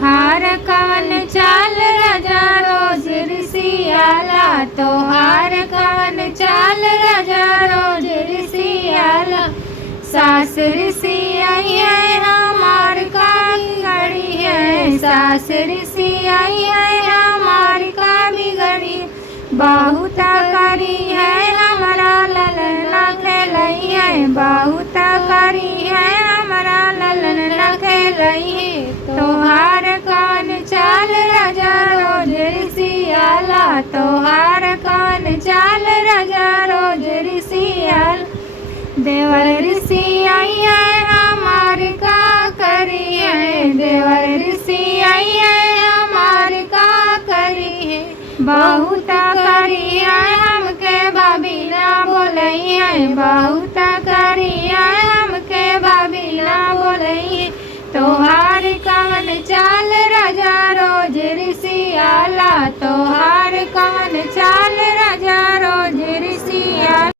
तोहार कवन चाल राजा रोज ऋषियाला, तोहार कवन चाल राजा रोज ऋषियाला। सास ऋषि आई है हमार का बिगड़ी है, सास ऋषि आई है हमार का बिगड़ी। बहुत करी है हमारा ललन खेलई है, बहुत करी है हमारा ललन खेलई है। तोहार कवन चाल राजा रोज ऋषियाला, तोहार कवन चाल राजा रोज ऋषियाला। देवर ऋषि आई है हमार का करी है, देवर ऋषि आई है हमार का करी है। बहुत करी है हमके बाबीना बोलई है, बहुत करी है हमके बाबीना बोलई है। तोहार कवन चाल राजा रोज ऋषियाला, तो